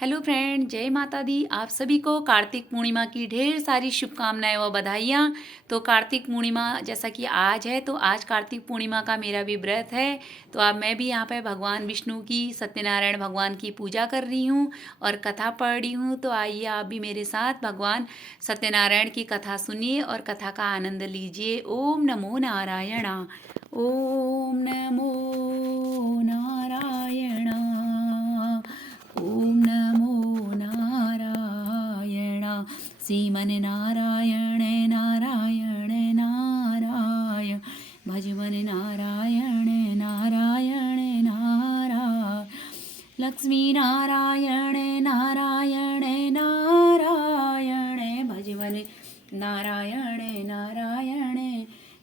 Hello friend, जय माता दी। आप सभी को कार्तिक पूर्णिमा की ढेर सारी शुभकामनाएं व बधाइयाँ। तो कार्तिक पूर्णिमा जैसा कि आज है, तो आज कार्तिक पूर्णिमा का मेरा भी व्रत है। तो अब मैं भी यहाँ पे भगवान विष्णु की, सत्यनारायण भगवान की पूजा कर रही हूँ और कथा पढ़ रही हूँ। तो आइए आप भी मेरे साथ भगवान सत्यनारायण की कथा सुनिए और कथा का आनंद लीजिए। ओम नमो नारायण। ओम नमो नारायण। ओम नमो नारायण। श्रीमन नारायण नारायण नारायण। भजमन नारायण नारायण नारायण। लक्ष्मी नारायण नारायण नारायण। भजमन नारायण नारायण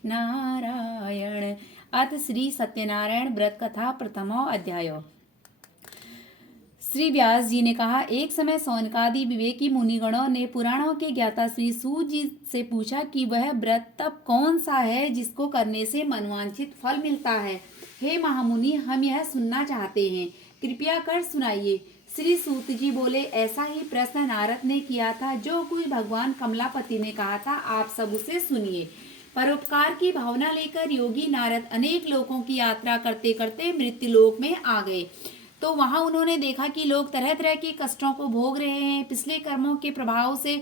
नारायण। अथ श्री सत्यनारायण व्रत कथा प्रथमो अध्याय। श्री व्यास जी ने कहा, एक समय सौनकादि विवेकी मुनिगणों ने पुराणों के ज्ञाता श्री सूत जी से पूछा कि वह व्रत तब कौन सा है जिसको करने से मनवांछित फल मिलता है। हे महामुनि, हम यह सुनना चाहते हैं, कृपया कर सुनाइए। श्री सूत जी बोले, ऐसा ही प्रश्न नारद ने किया था, जो कोई भगवान कमलापति ने कहा था, आप सब उसे सुनिए। परोपकार की भावना लेकर योगी नारद अनेक लोकों की यात्रा करते करते मृत्युलोक में आ गए। तो वहां उन्होंने देखा कि लोग तरह तरह के कष्टों को भोग रहे हैं। पिछले कर्मों के प्रभाव से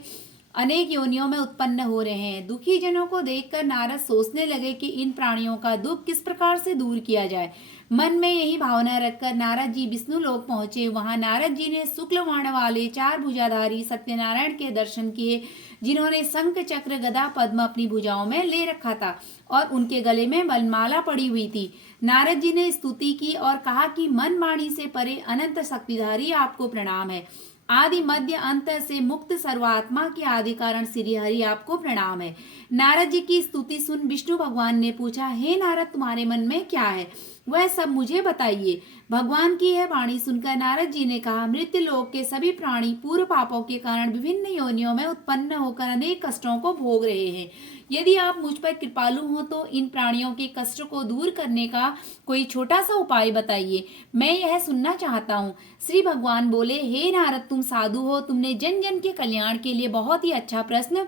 अनेक योनियों में उत्पन्न हो रहे हैं। दुखी जनों को देखकर नारद सोचने लगे कि इन प्राणियों का दुख किस प्रकार से दूर किया जाए। मन में यही भावना रखकर नारद जी विष्णु लोक पहुंचे। वहां नारद जी ने शुक्ल वर्ण वाले 4 भुजाधारी सत्यनारायण के दर्शन किए, जिन्होंने शंख चक्र गदा पद्म अपनी भुजाओं में ले रखा था और उनके गले में वनमाला पड़ी हुई थी। नारद जी ने स्तुति की और कहा कि मन वाणी से परे अनंत शक्तिधारी आपको प्रणाम है। आदि मध्य अंत से मुक्त सर्वात्मा के आदि कारण श्री हरि आपको प्रणाम है। नारद जी की स्तुति सुन विष्णु भगवान ने पूछा, हे नारद, तुम्हारे मन में क्या है, वह सब मुझे बताइए। भगवान की यह वाणी सुनकर नारद जी ने कहा, मृत्यु लोक के सभी प्राणी पूर्व पापों के कारण विभिन्न योनियों में उत्पन्न होकर अनेक कष्टों को भोग रहे हैं। यदि आप मुझ पर कृपालु हो तो इन प्राणियों के कष्ट को दूर करने का कोई छोटा सा उपाय बताइए, मैं यह सुनना चाहता हूँ। श्री भगवान बोले, हे नारद, तुम साधु हो, तुमने जन जन के कल्याण के लिए बहुत ही अच्छा प्रश्न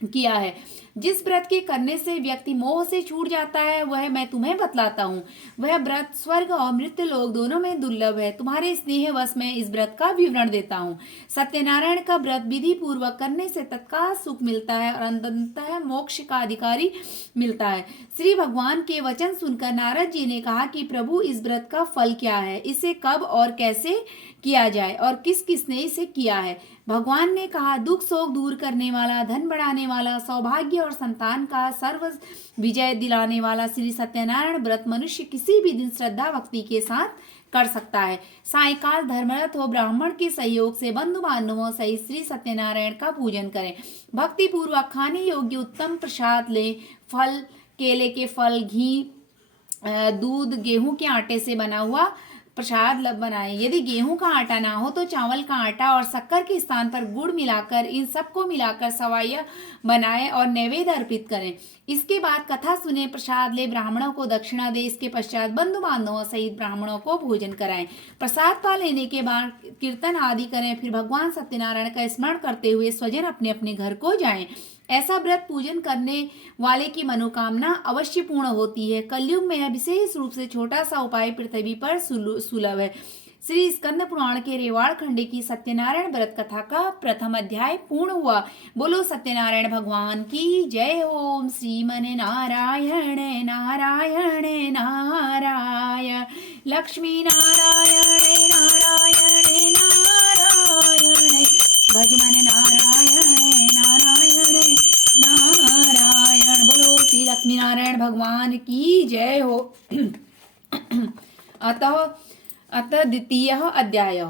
किया है। जिस व्रत के करने से व्यक्ति मोह से छूट जाता है, वह मैं तुम्हें बतलाता हूँ। वह व्रत स्वर्ग और मृत्यु लोक दोनों में दुर्लभ है। तुम्हारे स्नेहवश मैं इस व्रत का विवरण देता हूँ। सत्यनारायण का व्रत विधि पूर्वक करने से तत्काल सुख मिलता है और अंततः मोक्ष का अधिकारी मिलता है। श्री भगवान के वचन सुनकर नारद जी ने कहा कि प्रभु, इस व्रत का फल क्या है, इसे कब और कैसे किया जाए और किस किसने इसे किया है। भगवान ने कहा, दुख शोक दूर करने वाला, धन बढ़ाने वाला, सौभाग्य और संतान का सर्व विजय दिलाने वाला श्री सत्यनारायण व्रत मनुष्य किसी भी दिन श्रद्धा भक्ति के साथ कर सकता है। सायकाल धर्मरत हो ब्राह्मण के सहयोग से बंधु बांधवों सहित श्री सत्यनारायण का पूजन करें। भक्ति पूर्वक खाने योग्य उत्तम प्रसाद लें। फल, केले के फल, घी, दूध, गेहूं के आटे से बना हुआ प्रसाद बनाएं। यदि गेहूं का आटा ना हो तो चावल का आटा और शक्कर के स्थान पर गुड़ मिलाकर इन सबको मिलाकर सवाइया बनाएं और नैवेद्य अर्पित करें। इसके बाद कथा सुने, प्रसाद ले, ब्राह्मणों को दक्षिणा दे। इसके पश्चात बंधु बांधवों सहित ब्राह्मणों को भोजन कराएं। प्रसाद पा लेने के बाद कीर्तन आदि करें। फिर भगवान सत्यनारायण का स्मरण करते हुए स्वजन अपने अपने घर को जाएं। ऐसा व्रत पूजन करने वाले की मनोकामना अवश्य पूर्ण होती है। कलयुग में यह विशेष रूप से छोटा सा उपाय पृथ्वी पर सुलभ है। श्री स्कंद पुराण के रेवाड़ खंड की सत्यनारायण व्रत कथा का प्रथम अध्याय पूर्ण हुआ। बोलो सत्यनारायण भगवान की जय। ओम श्रीमन नारायण नारायण नारायण। लक्ष्मी नारायण नारायण नारायण। भजमन नारायण नारायण नारायण। बोलो श्री लक्ष्मी नारायण भगवान की जय हो। अतः द्वितीय अध्याय।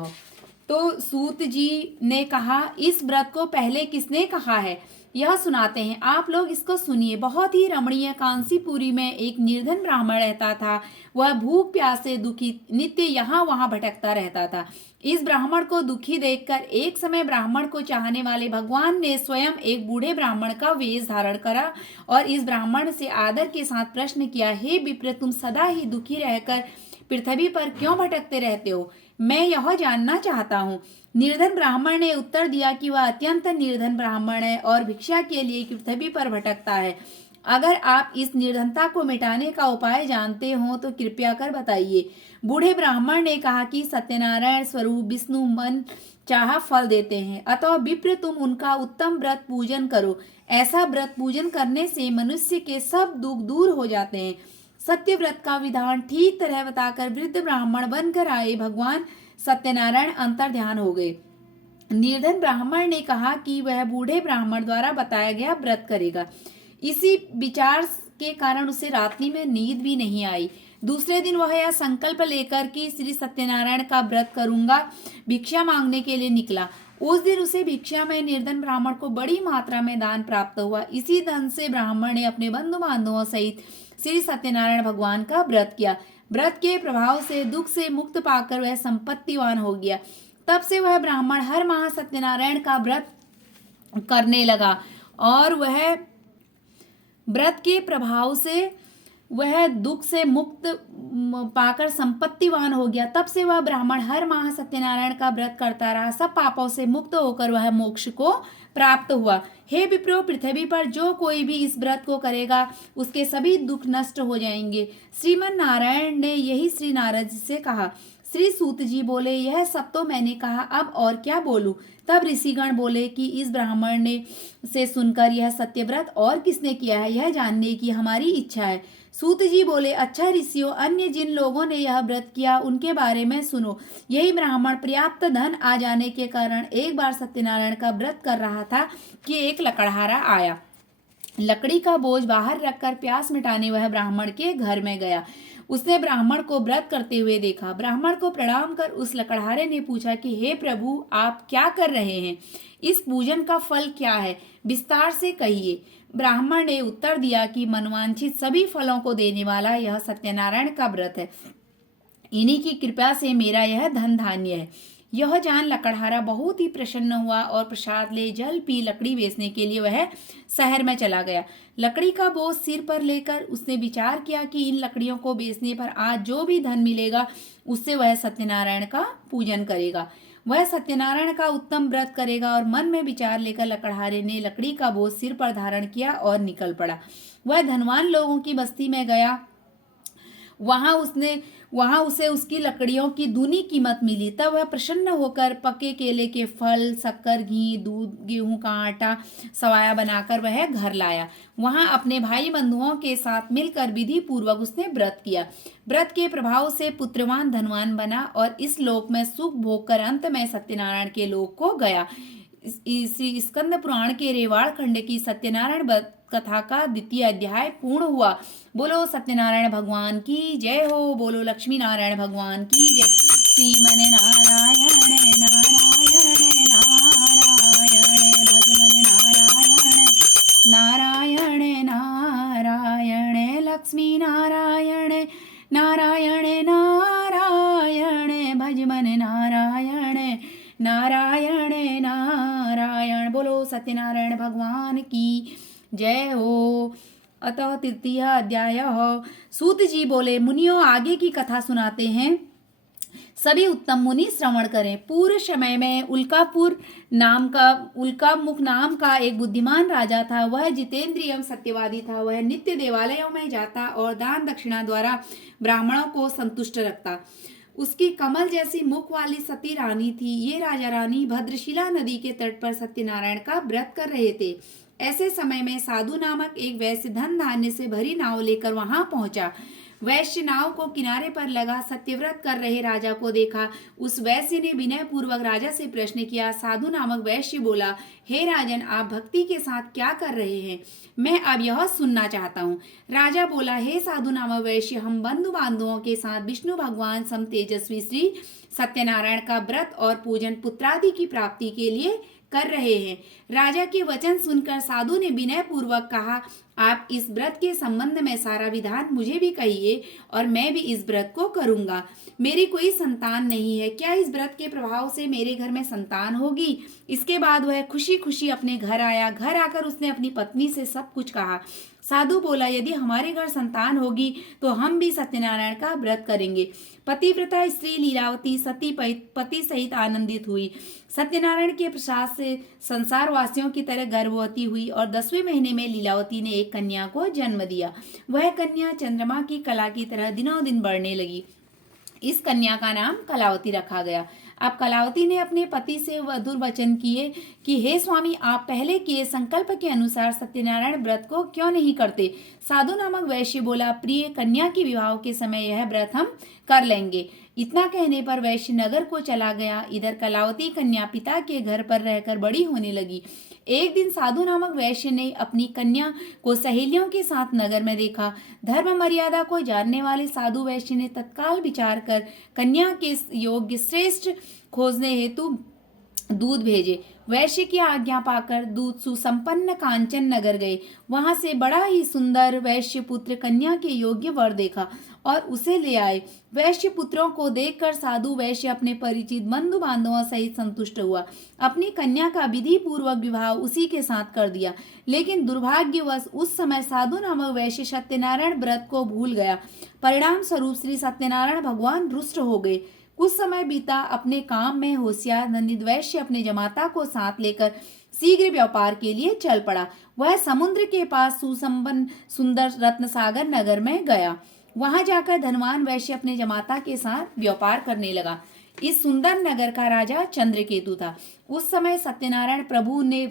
तो सूत जी ने कहा, इस व्रत को पहले किसने कहा है, यह सुनाते हैं, आप लोग इसको सुनिए। बहुत ही रमणीय कांसीपुरी में एक निर्धन ब्राह्मण रहता था। वह भूख प्यास से दुखी नित्य यहाँ वहाँ भटकता रहता था। इस ब्राह्मण को दुखी देखकर एक समय ब्राह्मण को चाहने वाले भगवान ने स्वयं एक बूढ़े ब्राह्मण का वेश धारण करा और इस ब्राह्मण से आदर के साथ प्रश्न किया, हे विप्र, तुम सदा ही दुखी रहकर पृथ्वी पर क्यों भटकते रहते हो? मैं यह जानना चाहता हूँ। निर्धन ब्राह्मण ने उत्तर दिया कि वह अत्यंत निर्धन ब्राह्मण है और भिक्षा के लिए पृथ्वी पर भटकता है। अगर आप इस निर्धनता को मिटाने का उपाय जानते हो तो कृपया कर बताइए। बूढ़े ब्राह्मण ने कहा कि सत्यनारायण स्वरूप विष्णु मन चाहा फल देते हैं, अतः विप्र तुम उनका उत्तम व्रत पूजन करो। ऐसा व्रत पूजन करने से मनुष्य के सब दुख दूर हो जाते हैं। सत्य व्रत का विधान ठीक तरह बताकर वृद्ध ब्राह्मण बनकर आए भगवान सत्यनारायण अंतर ध्यान हो गए। निर्धन ब्राह्मण ने कहा कि वह बूढ़े ब्राह्मण द्वारा बताया गया व्रत करेगा। इसी विचार के कारण उसे रात्रि में नींद भी नहीं आई। दूसरे दिन वह यह संकल्प लेकर कि श्री सत्यनारायण का व्रत करूंगा, भिक्षा मांगने के लिए निकला। उस दिन उसे भिक्षा में निर्धन ब्राह्मण को बड़ी मात्रा में दान प्राप्त हुआ। इसी धन से ब्राह्मण ने अपने बंधु बांधवों सहित श्री सत्यनारायण भगवान का व्रत किया। व्रत के प्रभाव से दुख से मुक्त पाकर वह संपत्तिवान हो गया। तब से वह ब्राह्मण हर माह सत्यनारायण का व्रत करने लगा और वह व्रत के प्रभाव से वह दुख से मुक्त पाकर संपत्तिवान हो गया। तब से वह ब्राह्मण हर माह सत्यनारायण का व्रत करता रहा। सब पापों से मुक्त होकर वह मोक्ष को प्राप्त हुआ। हे विप्रो, पृथ्वी पर जो कोई भी इस व्रत को करेगा उसके सभी दुख नष्ट हो जाएंगे। श्रीमन नारायण ने यही श्री नारद जी से कहा। श्री सूत जी बोले, यह सब तो मैंने कहा, अब और क्या बोलूं। तब ऋषिगण बोले कि इस ब्राह्मण ने से सुनकर यह सत्यव्रत और किसने किया है, यह जानने की हमारी इच्छा है। सूत जी बोले, अच्छा ऋषियों, अन्य जिन लोगों ने यह व्रत किया उनके बारे में सुनो। यही ब्राह्मण पर्याप्त धन आ जाने के कारण एक बार सत्यनारायण का व्रत कर रहा था कि एक लकड़हारा आया। लकड़ी का बोझ बाहर रखकर प्यास मिटाने वह ब्राह्मण के घर में गया। उसने ब्राह्मण को व्रत करते हुए देखा। ब्राह्मण को प्रणाम कर उस लकड़हारे ने पूछा कि हे प्रभु, आप क्या कर रहे हैं? इस पूजन का फल क्या है? विस्तार से कहिए। ब्राह्मण ने उत्तर दिया कि मनवांछित सभी फलों को देने वाला यह सत्यनारायण का व्रत है। इन्हीं की कृपा से मेरा यह धन धान्य है। यह जान लकड़हारा बहुत ही प्रसन्न हुआ और प्रसाद ले जल पी लकड़ी बेचने के लिए वह शहर में चला गया। लकड़ी का बोझ सिर पर लेकर उसने विचार किया कि इन लकड़ियों को बेचने पर आज जो भी धन मिलेगा उससे वह सत्यनारायण का पूजन करेगा। वह सत्यनारायण का उत्तम व्रत करेगा। और मन में विचार लेकर लकड़हारे ने लकड़ी का बोझ सिर पर धारण किया और निकल पड़ा। वह धनवान लोगों की बस्ती में गया। वहां उसे उसकी लकड़ियों की दूनी कीमत मिली। तब वह प्रसन्न होकर पके केले के फल, शक्कर, घी, दूध, गेहूं का आटा सवाया बनाकर वह घर लाया। वहां अपने भाई बंधुओं के साथ मिलकर विधि पूर्वक उसने व्रत किया। व्रत के प्रभाव से पुत्रवान धनवान बना और इस लोक में सुख भोग कर अंत में सत्यनारायण के लोक को गया। इसी स्कंद पुराण के रेवाड़ खंड की सत्यनारायण कथा का द्वितीय अध्याय पूर्ण हुआ। बोलो सत्यनारायण भगवान की जय हो। बोलो लक्ष्मी नारायण भगवान की जय। श्रीमन नारायण नारायण नारायण भजमन नारायण नारायण नारायण लक्ष्मी नारायण नारायण नारायण भजमन नारायण नारायण नारायण। बोलो सत्यनारायण भगवान की जय हो। अतः तृतीय अध्याय। सूत जी बोले, मुनियों आगे की कथा सुनाते हैं। सभी उत्तम मुनि श्रवण करें। पूर्व समय में उल्कामुख नाम का एक बुद्धिमान राजा था। वह जितेंद्रिय एवं सत्यवादी था। वह नित्य देवालयों में जाता और दान दक्षिणा द्वारा ब्राह्मणों को संतुष्ट रखता। उसकी कमल जैसी मुख वाली सती रानी थी। ये राजा रानी भद्रशिला नदी के तट पर सत्यनारायण का व्रत कर रहे थे। ऐसे समय में साधु नामक एक वैश्य धन धान्य से भरी नाव लेकर वहां पहुंचा। वैश्य नाव को किनारे पर लगा सत्यव्रत कर रहे राजा को देखा। उस वैश्य ने विनय पूर्वक राजा से प्रश्न किया। साधु नामक वैश्य बोला, हे राजन, आप भक्ति के साथ क्या कर रहे हैं? मैं अब यह सुनना चाहता हूँ। राजा बोला, हे साधु नामक वैश्य, हम बंधु बांधवों के साथ विष्णु भगवान सम तेजस्वी श्री सत्यनारायण का व्रत और पूजन पुत्रादि की प्राप्ति के लिए कर रहे हैं। राजा के वचन सुनकर साधु ने विनय पूर्वक कहा, आप इस व्रत के संबंध में सारा विधान मुझे भी कहिए और मैं भी इस व्रत को करूंगा। मेरी कोई संतान नहीं है, क्या इस व्रत के प्रभाव से मेरे घर में संतान होगी? इसके बाद वह खुशी खुशी अपने घर आया। घर आकर उसने अपनी पत्नी से सब कुछ कहा। साधु बोला, यदि हमारे घर संतान होगी तो हम भी सत्यनारायण का व्रत करेंगे। पतिव्रता स्त्री लीलावती सती पति सहित आनंदित हुई। सत्यनारायण के प्रसाद से संसार वासियों की तरह गर्भवती हुई और 10वें महीने में लीलावती ने एक कन्या को जन्म दिया। वह कन्या चंद्रमा की कला की तरह दिनों दिन बढ़ने लगी। इस कन्या का नाम कलावती रखा गया। अब कलावती ने अपने पति से मधुर वचन किए कि हे स्वामी, आप पहले किए संकल्प के अनुसार सत्यनारायण व्रत को क्यों नहीं करते? साधु नामक वैश्य बोला, प्रिय कन्या के विवाह के समय यह व्रत हम कर लेंगे। इतना कहने पर वैश्य नगर को चला गया। इधर कलावती कन्या पिता के घर पर रहकर बड़ी होने लगी। एक दिन साधु नामक वैश्य ने अपनी कन्या को सहेलियों के साथ नगर में देखा। धर्म मर्यादा को जानने वाले साधु वैश्य ने तत्काल विचार कर कन्या के योग्य श्रेष्ठ खोजने हेतु दूध भेजे। वैश्य की आज्ञा पाकर दूत सुसंपन्न कांचन नगर गए। वहां से बड़ा ही सुंदर वैश्य पुत्र कन्या के योग्य वर देखा और उसे ले आए। वैश्य पुत्रों को देखकर साधु वैश्य अपने परिचित बंधु बांधवों सहित संतुष्ट हुआ। अपनी कन्या का विधि पूर्वक विवाह उसी के साथ कर दिया। लेकिन दुर्भाग्यवश उस समय साधु नामक वैश्य सत्यनारायण व्रत को भूल गया। परिणाम स्वरूप श्री सत्यनारायण भगवान रुष्ट हो गए। कुछ समय बीता। अपने काम में होशियार धनिक वैश्य अपने जमाता को साथ लेकर शीघ्र व्यापार के लिए चल पड़ा। वह समुद्र के पास सुसंपन्न सुंदर रत्नसागर नगर में गया। वहां जाकर धनवान वैश्य अपने जमाता के साथ व्यापार करने लगा। इस सुंदर नगर का राजा चंद्रकेतु था। उस समय सत्यनारायण प्रभु ने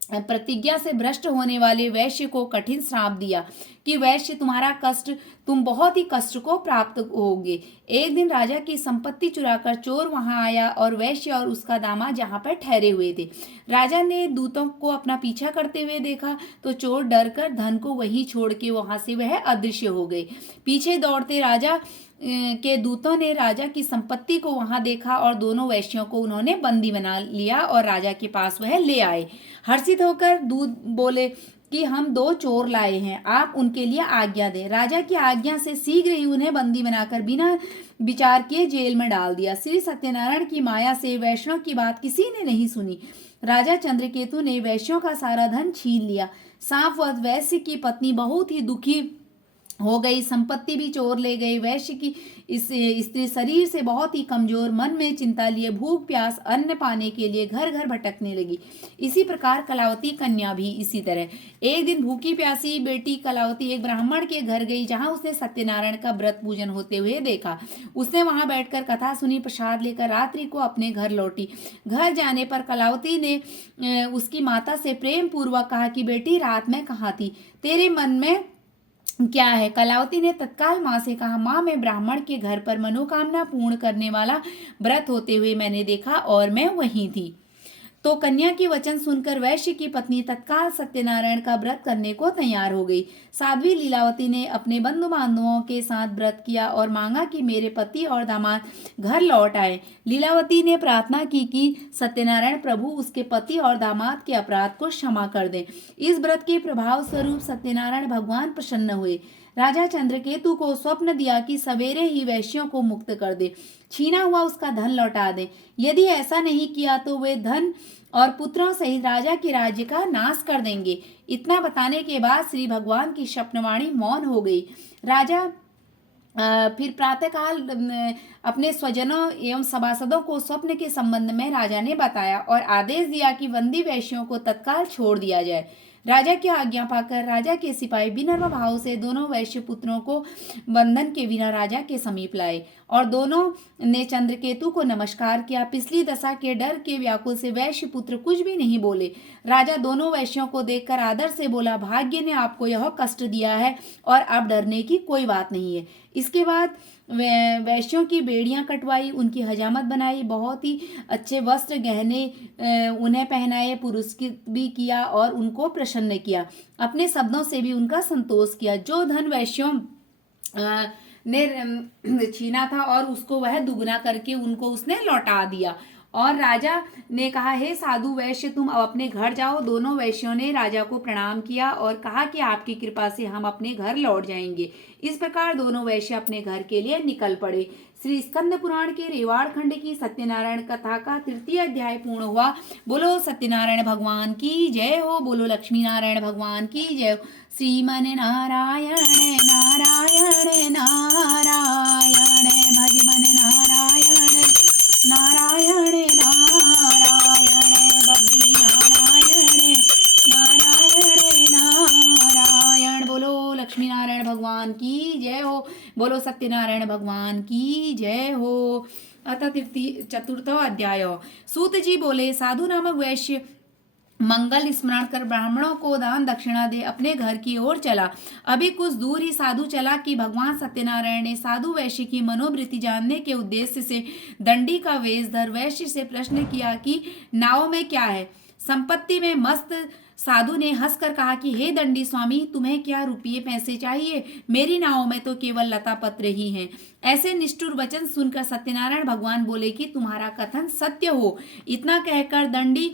प्रतिज्ञा से भ्रष्ट होने वाले वैश्य को कठिन श्राप दिया कि वैश्य, तुम्हारा कष्ट, तुम बहुत ही कष्ट को प्राप्त होगे। एक दिन राजा की संपत्ति चुराकर चोर वहां आया और वैश्य और उसका दामाद जहां पर ठहरे हुए थे। राजा ने दूतों को अपना पीछा करते हुए देखा तो चोर डरकर धन को वहीं छोड़ के वहां से वह अदृश्य हो गए। पीछे दौड़ते राजा के दूतों ने राजा की संपत्ति को वहां देखा और दोनों वैश्यों को उन्होंने बंदी बना लिया और राजा के पास वह ले आए। हर्षित होकर दूत बोले कि हम 2 चोर लाए हैं, आप उनके लिए आज्ञा दें। राजा की आज्ञा से शीघ्र ही उन्हें बंदी बनाकर बिना विचार किए जेल में डाल दिया। श्री सत्यनारायण की माया से वैष्णव की बात किसी ने नहीं सुनी। राजा चंद्रकेतु ने वैश्यों का सारा धन छीन लिया। सांपवत वैश्य की पत्नी बहुत ही दुखी हो गई। संपत्ति भी चोर ले गई। वैश्य की इस स्त्री शरीर से बहुत ही कमजोर, मन में चिंता लिए भूख प्यास अन्न पाने के लिए घर घर भटकने लगी। इसी प्रकार कलावती कन्या भी इसी तरह। एक दिन भूखी प्यासी बेटी कलावती एक ब्राह्मण के घर गई जहां उसने सत्यनारायण का व्रत पूजन होते हुए देखा। उसने वहां बैठकर कथा सुनी, प्रसाद लेकर रात्रि को अपने घर लौटी। घर जाने पर कलावती ने उसकी माता से प्रेम पूर्वक कहा कि बेटी, रात में कहाँ थी, तेरे मन में क्या है? कलावती ने तत्काल माँ से कहा, माँ, मैं ब्राह्मण के घर पर मनोकामना पूर्ण करने वाला व्रत होते हुए मैंने देखा और मैं वहीं थी। तो कन्या की वचन सुनकर वैश्य की पत्नी तत्काल सत्यनारायण का व्रत करने को तैयार हो गई। साध्वी लीलावती ने अपने बंधु बांधवों के साथ व्रत किया और मांगा कि मेरे पति और दामाद घर लौट आए। लीलावती ने प्रार्थना की कि सत्यनारायण प्रभु उसके पति और दामाद के अपराध को क्षमा कर दें। इस व्रत के प्रभाव स्वरूप सत्यनारायण भगवान प्रसन्न हुए। राजा चंद्रकेतु को स्वप्न दिया कि सवेरे ही वैश्यों को मुक्त कर दे, छीना हुआ उसका धन लौटा दे। यदि ऐसा नहीं किया तो वे धन और पुत्रों सहित राजा के राज्य का नाश कर देंगे। इतना बताने के बाद श्री भगवान की स्वप्नवाणी मौन हो गई। राजा फिर प्रातःकाल अपने स्वजनों एवं सभासदों को स्वप्न के संबंध में राजा ने बताया और आदेश दिया कि बंदी वैश्यों को तत्काल छोड़ दिया जाए। राजा की आज्ञा पाकर राजा के सिपाही विनम्र भाव से दोनों वैश्य पुत्रों को बंधन के बिना राजा के समीप लाए और दोनों ने चंद्रकेतु को नमस्कार किया। पिछली दशा के डर के व्याकुल से वैश्य पुत्र कुछ भी नहीं बोले। राजा दोनों वैश्यों को देखकर आदर से बोला, भाग्य ने आपको यह कष्ट दिया है और अब डरने की कोई बात नहीं है। इसके बाद वैश्यों की बेड़ियां कटवाई, उनकी हजामत बनाई, बहुत ही अच्छे वस्त्र गहने उन्हें पहनाए, पुरस्कृत भी किया और उनको प्रसन्न किया। अपने शब्दों से भी उनका संतोष किया। जो धन वैश्यों ने छीना था और उसको वह दुगना करके उनको उसने लौटा दिया और राजा ने कहा, हे साधु वैश्य, तुम अब अपने घर जाओ। दोनों वैश्यों ने राजा को प्रणाम किया और कहा कि आपकी कृपा से हम अपने घर लौट जाएंगे। इस प्रकार दोनों वैश्य अपने घर के लिए निकल पड़े। श्री स्कंद पुराण के रेवाड़ खंड की सत्यनारायण कथा का 3य अध्याय पूर्ण हुआ। बोलो सत्यनारायण भगवान की जय हो। बोलो लक्ष्मी नारायण भगवान की जय हो। श्रीमन नारायण नारायण नारायण भजमन नारायण नारायण नारायण बद्री नारायण नारायण नारायण। बोलो लक्ष्मी नारायण भगवान की जय हो। बोलो सत्यनारायण भगवान की जय हो। अतः 4th अध्याय। सूत जी बोले, साधु नामक वैश्य मंगल स्मरण कर ब्राह्मणों को दान दक्षिणा दे अपने घर की ओर चला। अभी कुछ दूर ही साधु चला कि भगवान सत्यनारायण ने साधु वैश्य की मनोवृत्ति जानने के उद्देश्य से दंडी का वेश धर वैश्य से प्रश्न किया कि नाव में क्या है। संपत्ति में मस्त साधु ने हंसकर कहा कि हे दंडी स्वामी, तुम्हें क्या रुपये पैसे चाहिए? मेरी नाव में तो केवल लता पत्र ही हैं। ऐसे निष्ठुर वचन सुनकर सत्यनारायण भगवान बोले कि तुम्हारा कथन सत्य हो। इतना कहकर दंडी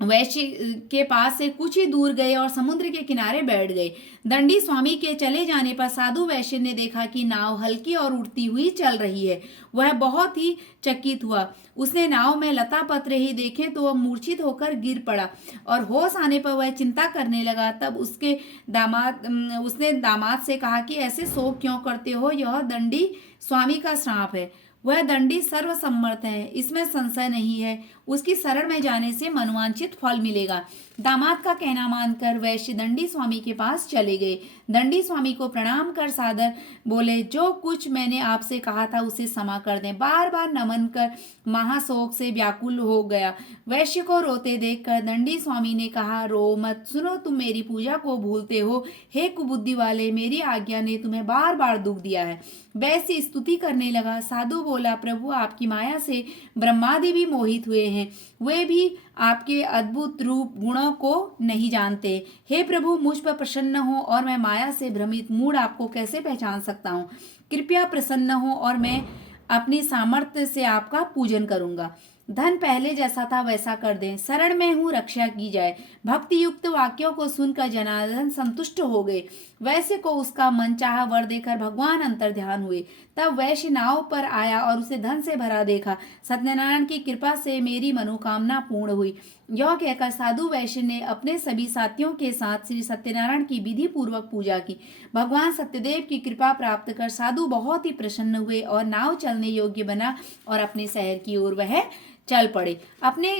वैश्य के पास से कुछ ही दूर गए और समुद्र के किनारे बैठ गए। दंडी स्वामी के चले जाने पर साधु वैश्य ने देखा कि नाव हल्की और उड़ती हुई चल रही है। वह बहुत ही चकित हुआ। उसने नाव में लता पत्र ही देखे तो वह मूर्छित होकर गिर पड़ा और होश आने पर वह चिंता करने लगा। तब उसने दामाद से कहा कि ऐसे शोक क्यों करते हो? यह दंडी स्वामी का श्राप है। वह दंडी सर्वसम्मत है, इसमें संशय नहीं है। उसकी शरण में जाने से मनवांछित फल मिलेगा। दामाद का कहना मानकर वैश्य दंडी स्वामी के पास चले गए। दंडी स्वामी को प्रणाम कर सादर बोले, जो कुछ मैंने आपसे कहा था उसे क्षमा कर दें। बार बार नमन कर महाशोक से व्याकुल हो गया। वैश्य को रोते देखकर दंडी स्वामी ने कहा, रो मत, सुनो, तुम मेरी पूजा को भूलते हो। हे कुबुद्धि वाले, मेरी आज्ञा ने तुम्हें बार बार दुख दिया है। वैश्य स्तुति करने लगा। साधु बोला, प्रभु, आपकी माया से ब्रह्मादि भी मोहित हुए हैं। वे भी आपके अद्भुत रूप गुणों को नहीं जानते। हे प्रभु, मुझ पर प्रसन्न हो और मैं माया से भ्रमित मूढ़ आपको कैसे पहचान सकता हूँ। कृपया प्रसन्न हो और मैं अपनी सामर्थ्य से आपका पूजन करूंगा। धन पहले जैसा था वैसा कर दें। शरण में हूँ, रक्षा की जाए। भक्ति युक्त वाक्यों को सुनकर जनार्दन संतुष्ट हो गए। वैश्य को उसका मनचाहा वर देकर भगवान अंतर ध्यान हुए। तब वैश्य नाव पर आया और उसे धन से भरा देखा। सत्यनारायण की कृपा से मेरी मनोकामना पूर्ण हुई। यह कहकर साधु वैश्य ने अपने सभी साथियों के साथ श्री सत्यनारायण की विधि पूर्वक पूजा की। भगवान सत्यदेव की कृपा प्राप्त कर साधु बहुत ही प्रसन्न हुए और नाव चलने योग्य बना और अपने शहर की ओर वह चल पड़े। अपने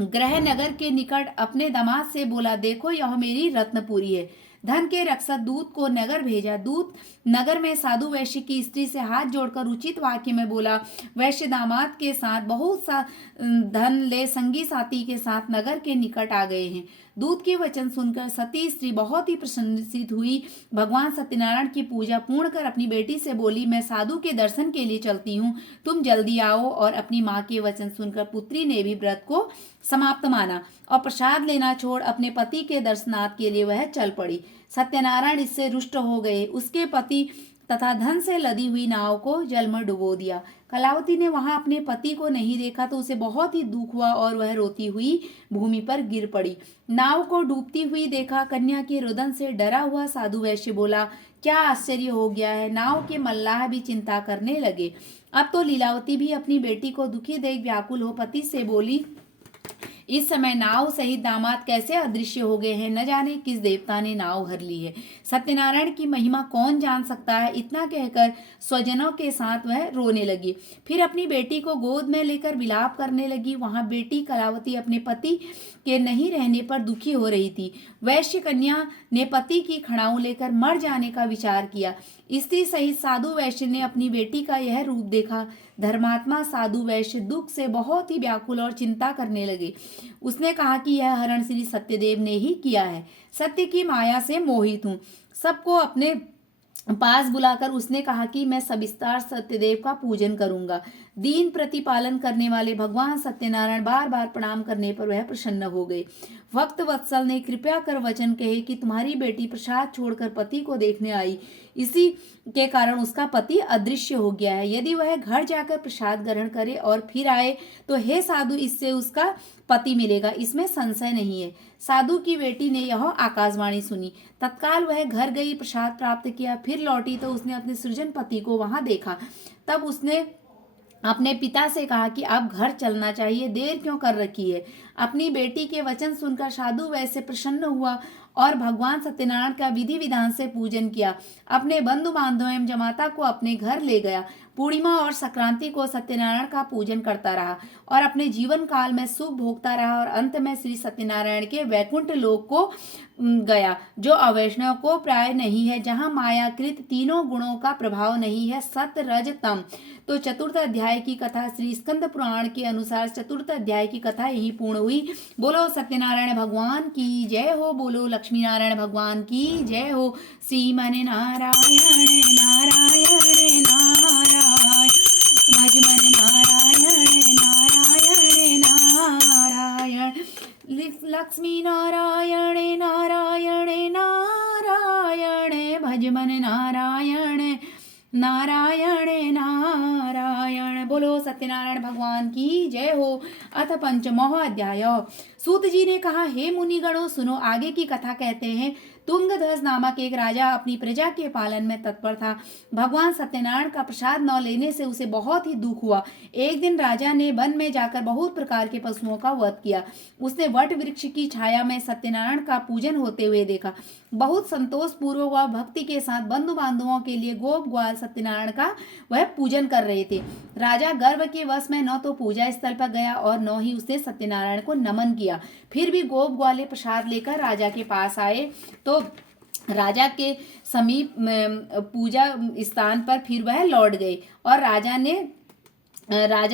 गृह नगर के निकट अपने दामाद से बोला, देखो, यह मेरी रत्नपुरी है। धन के रक्षक दूत को नगर भेजा। दूत नगर में साधु वैश्य की स्त्री से हाथ जोड़कर उचित वाक्य में बोला, वैश्य दामाद के साथ बहुत सा धन ले संगी साथी के साथ नगर के निकट आ गए हैं। दूत के वचन सुनकर सती स्त्री बहुत ही प्रसन्नित हुई। भगवान सत्यनारायण की पूजा पूर्ण कर अपनी बेटी से बोली, मैं साधु के दर्शन के लिए चलती हूँ, तुम जल्दी आओ। और अपनी माँ के वचन सुनकर पुत्री ने भी व्रत को समाप्त माना और प्रसाद लेना छोड़ अपने पति के दर्शनार्थ के लिए वह चल पड़ी। सत्यनारायण इससे रुष्ट हो गए। उसके पति तथा धन से लदी हुई नाव को जल में डुबो दिया। कलावती ने वहां अपने पति को नहीं देखा तो उसे बहुत ही दुख हुआ और वह रोती हुई भूमि पर गिर पड़ी। नाव को डूबती हुई देखा कन्या के रुदन से डरा हुआ साधु वैश्य बोला, क्या आश्चर्य हो गया है। नाव के मल्लाह भी चिंता करने लगे। अब तो लीलावती भी अपनी बेटी को दुखी देख व्याकुल हो पति से बोली, इस समय नाव सहित दामाद कैसे अदृश्य हो गए हैं, न जाने किस देवता ने नाव हर ली है। सत्यनारायण की महिमा कौन जान सकता है। इतना कहकर स्वजनों के साथ वह रोने लगी। फिर अपनी बेटी को गोद में लेकर विलाप करने लगी। वहां बेटी कलावती अपने पति के नहीं रहने पर दुखी हो रही थी। वैश्य कन्या ने पति की खड़ाऊ लेकर मर जाने का विचार किया। स्त्री सहित साधु वैश्य ने अपनी बेटी का यह रूप देखा। धर्मात्मा साधु वैश्य दुख से बहुत ही व्याकुल और चिंता करने लगे। उसने कहा कि यह हरण श्री सत्यदेव ने ही किया है। सत्य की माया से मोहित हूँ। सबको अपने पास बुलाकर उसने कहा कि मैं सविस्तार सत्यदेव का पूजन करूंगा। दीन प्रतिपालन करने वाले भगवान सत्यनारायण बार बार प्रणाम करने पर वह प्रसन्न हो गए। भक्त वत्सल ने कृपया कर वचन कहे कि तुम्हारी बेटी प्रसाद छोड़कर पति को देखने आई, इसी के कारण उसका पति अदृश्य हो गया है। यदि वह घर जाकर प्रसाद ग्रहण करे और फिर आए तो हे साधु, इससे उसका पति मिलेगा, इसमें संशय नहीं है। साधु की बेटी ने यह आकाशवाणी सुनी। तत्काल वह घर गई, प्रसाद प्राप्त किया, फिर लौटी तो उसने अपने सृजन पति को वहां देखा। तब उसने अपने पिता से कहा कि अब घर चलना चाहिए, देर क्यों कर रखी है। अपनी बेटी के वचन सुनकर साधु वैसे प्रसन्न हुआ और भगवान सत्यनारायण का विधि विधान से पूजन किया। अपने बंधु बांधव एवं जमाता को अपने घर ले गया। पूर्णिमा और संक्रांति को सत्यनारायण का पूजन करता रहा और अपने जीवन काल में सुख भोगता रहा और अंत में श्री सत्यनारायण के वैकुंठ लोक को गया, जो अवैष्णव को प्राय नहीं है, जहाँ मायाकृत तीनों गुणों का प्रभाव नहीं है, सत रज तम। तो चतुर्थ अध्याय की कथा श्री स्कंद पुराण के अनुसार चतुर्थ अध्याय की कथा यही पूर्ण हुई। बोलो सत्यनारायण भगवान की जय हो, बोलो लक्ष्मी नारायण भगवान की जय हो। श्रीमन नारायण नारायण नारायण, भजमन नारायण नारायण नारायण, लक्ष्मी नारायण नारायण नारायण, भजमन नारायण नारायण नारायण। बोलो सत्यनारायण भगवान की जय हो। अथ पंचमः अध्याय। सूत जी ने कहा, हे मुनिगणों सुनो, आगे की कथा कहते हैं। तुंगध्वज नामक एक राजा अपनी प्रजा के पालन में तत्पर था। भगवान सत्यनारायण का प्रसाद न लेने से उसे बहुत ही दुख हुआ। एक दिन राजा ने वन में जाकर बहुत प्रकार के पशुओं का वध किया। उसने वट वृक्ष की छाया में सत्यनारायण का पूजन होते हुए देखा। बहुत संतोष पूर्वक व भक्ति के साथ बंधु बांधवों के लिए गोप ग्वाल सत्यनारायण का वह पूजन कर रहे थे। राजा गर्व के वश में न तो पूजा स्थल पर गया और न ही उसने सत्यनारायण को नमन किया। फिर भी गोप ग्वाले प्रसाद लेकर राजा के पास आए तो राजा के समीप पूजा स्थान पर फिर वह लौट गए और राजा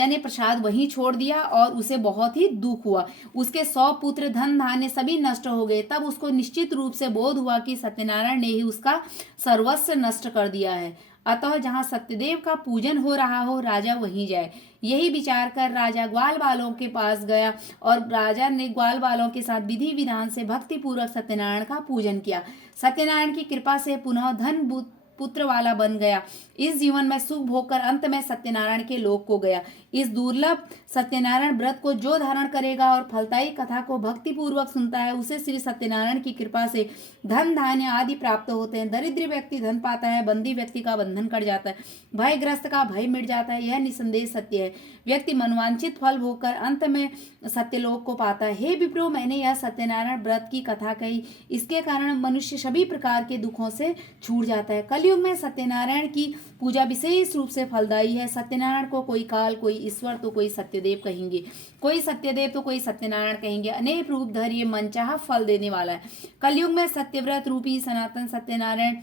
ने प्रसाद वहीं छोड़ दिया और उसे बहुत ही दुख हुआ। उसके 100 पुत्र, धन धान्य सभी नष्ट हो गए। तब उसको निश्चित रूप से बोध हुआ कि सत्यनारायण ने ही उसका सर्वस्व नष्ट कर दिया है, अतः जहाँ सत्यदेव का पूजन हो रहा हो राजा वहीं जाए। यही विचार कर राजा ग्वाल बालों के पास गया और राजा ने ग्वाल बालों के साथ विधि विधान से भक्ति पूर्वक सत्यनारायण का पूजन किया। सत्यनारायण की कृपा से पुनः धन पुत्र वाला बन गया। इस जीवन में सुख भोगकर अंत में सत्यनारायण के लोक को गया। इस दुर्लभ सत्यनारायण व्रत को जो धारण करेगा और फलदायी कथा को भक्ति पूर्वक सुनता है, उसे श्री सत्यनारायण की कृपा से धन धान्य आदि प्राप्त होते हैं। दरिद्र व्यक्ति धन पाता है, बंदी व्यक्ति का बंधन कट जाता है, भयग्रस्त का भय मिट जाता है। यह निसंदेह सत्य है। व्यक्ति मनवांछित फल भोगकर अंत में सत्यलोक को पाता है। हे विप्रो, मैंने यह सत्यनारायण व्रत की कथा कही, इसके कारण मनुष्य सभी प्रकार के दुखों से छूट जाता है। कलयुग में सत्यनारायण की पूजा विशेष रूप से फलदायी है। सत्यनारायण को कोई काल, कोई ईश्वर तो कोई सत्यदेव कहेंगे, कोई सत्यदेव तो कोई सत्यनारायण कहेंगे। अनेक रूप धर ये मनचाहा फल देने वाला है। कलयुग में सत्यव्रत रूपी सनातन सत्यनारायण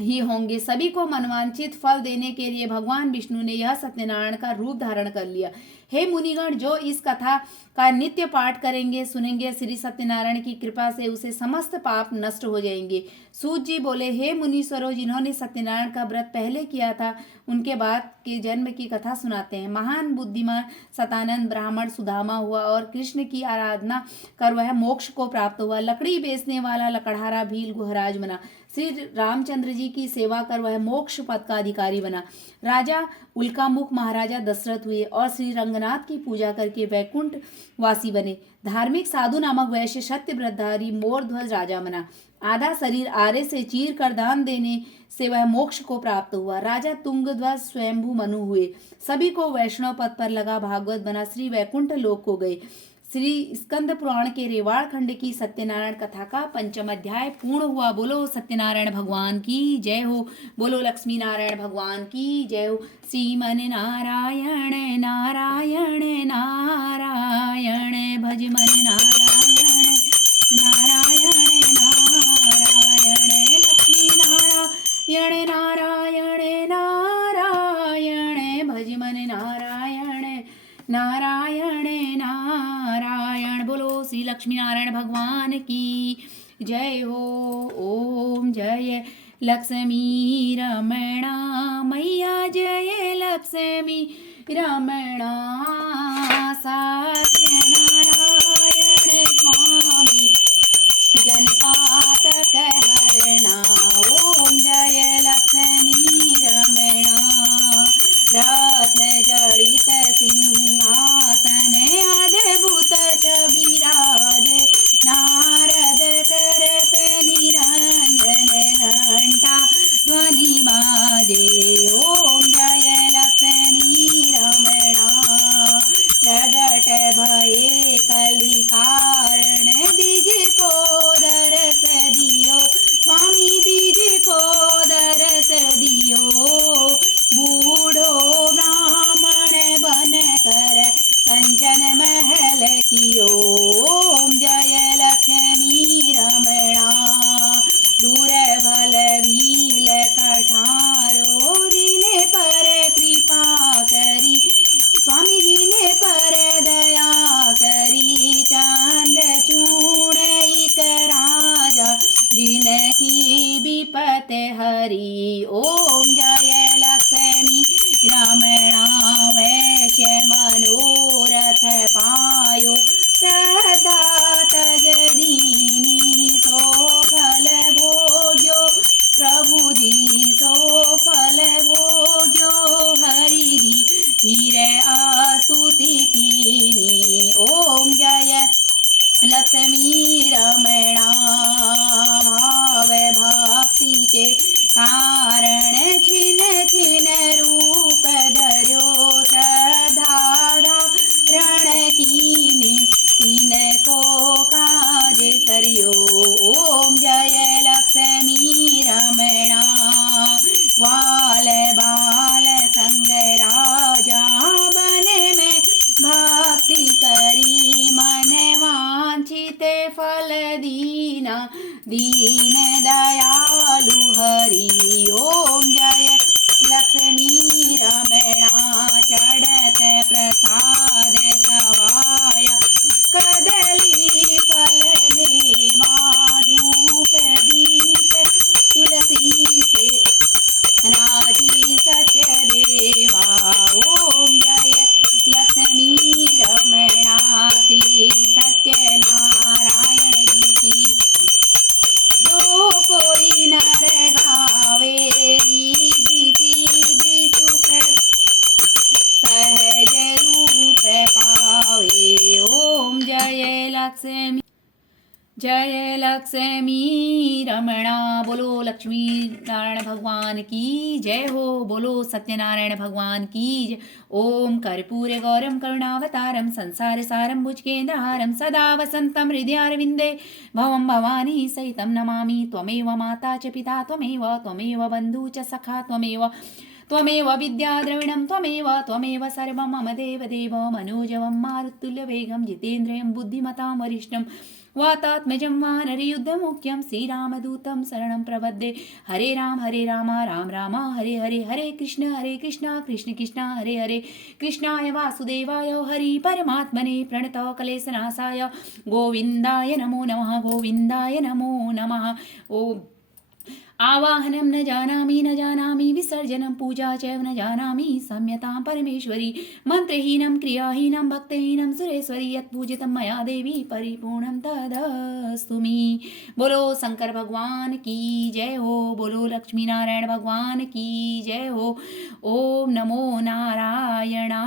ही होंगे। सभी को मनवांछित फल देने के लिए भगवान विष्णु ने यह सत्यनारायण का रूप धारण कर लिया। हे मुनिगण, जो इस कथा का नित्य पाठ करेंगे, सुनेंगे, श्री सत्यनारायण की कृपा से उसे समस्त पाप नष्ट हो जाएंगे। सूत जी बोले, हे मुनीश्वरों, जिन्होंने सत्यनारायण का व्रत पहले किया था उनके बाद के जन्म की कथा सुनाते हैं। महान बुद्धिमान सतानंद ब्राह्मण सुदामा हुआ और कृष्ण की आराधना कर वह मोक्ष को प्राप्त हुआ। लकड़ी बेचने वाला लकड़हारा भील गुहराज बना। श्री रामचंद्र जी की सेवा कर वह मोक्ष पद का अधिकारी बना। राजा उल्कामुख महाराजा दशरथ हुए और श्री रंगनाथ की पूजा करके वैकुंठ वासी बने। धार्मिक साधु नामक वैश्य सत्य व्रतधारी मोरध्वज राजा बना। आधा शरीर आरे से चीर कर दान देने से वह मोक्ष को प्राप्त हुआ। राजा तुंगध्वज स्वयंभू मनु हुए। सभी को वैष्णव पद पर लगा भागवत बना श्री वैकुंठ लोक को गए। श्री स्कंद पुराण के रेवाड़ खंड की सत्यनारायण कथा का पंचम अध्याय पूर्ण हुआ। बोलो सत्यनारायण भगवान की जय हो। बोलो लक्ष्मी नारायण भगवान की जय हो। श्रीमन नारायण नारायण नारायण, भजमन नारायण नारायण नारायण, लक्ष्मी नारायण नारायण नारायण, भजमन नारायण नारायण नारायण। बोलो श्री लक्ष्मी नारायण भगवान की जय हो। ओम जय लक्ष्मी रमणा मैया, जय लक्ष्मी रमणा सत्यनारायण स्वामी जनपातक हरणा ओम जय लक्ष्मी रमणा रत्न जड़ित सिंहासन अद्भुत छबिराज नारद करत निरंजन घंटा ध्वनि बाजे ओम जय लक्ष्मी रमणा प्रगट भये कलि कारण दिज को दरस दियो स्वामी दिज को दरस दियो बूढ़ो ब्राह्मण बन कर कंचन महल कियो ओम जय लक्ष्मी रमणा दूर भल भील कठारो जिने पर कृपा करी स्वामी जी ने पर दया करी चंद्र चूण एक राजा जिनकी विपत हरी ओम जय लक्ष्मी रमणा वैश्य मनोरथ पायो सदा तज दीनी सो फल भोग्यो प्रभु जी सो फल भोग्यो हरि जी धीर आस्तुति कीनी ओम जय लक्ष्मी रमणा भाव भक्ति के कारण छिन छिन रूप धर्यो श्रद्धा धारण कीनी तीन को काज सरियो ओम जय लक्ष्मी रमणा ग्वाल बाल संग राजा बन में भक्ति करी मन वांछित फल दीना दीन दयालु हरि ओम जय लक्ष्मी रमणा चढ़त प्रसाद सवाया कदली फल में धूप दीप तुलसी से राजी सत्य देवा ओम जय लक्ष्मी रमणा श्री सत्यनारायण जी की जो कोई नर गावे रिद्धि सुख सहज रूप पावे ओम जय लक्ष्मी रमणा बोलो लक्ष्मी नारायण भगवान की जय हो बोलो सत्यनारायण भगवान की जय ओम कर्पूरे गौरम करुणावतारम संसार सारम भुजगेन्द्रहारम सदा वसंतम हृदयारविंदे भवं भवानी सहितं नमामि त्वमेव माता च पिता त्वमेव बन्धु च सखा त्वमेव विद्या द्रविणं त्वमेव सर्वं मम देवदेव मनोजवं मारुतुल्यवेगं जितेन्द्रियं बुद्धिमतां वरिष्ठं वातात्मजं वानरयुद्धमुख्यं श्रीरामदूतं शरणं प्रपद्ये हरे राम राम राम हरे हरे हरे कृष्ण कृष्ण कृष्ण हरे हरे कृष्णाय वासुदेवाय हरि परमात्मने प्रणतः क्लेशनाशाय गोविन्दाय नमो नमः ओम आवाहनं न जानामि विसर्जनं पूजा चैव न जानामि सम्यतां परमेश्वरी मंत्रहीनं क्रियाहीनं भक्तिहीनं सुरेश्वरी यत्पूजितं मया देवी परिपूर्णं तदस्तु मे बोलो शंकर भगवान की जय हो बोलो लक्ष्मी नारायण भगवान की जय हो ओम नमो नारायणा।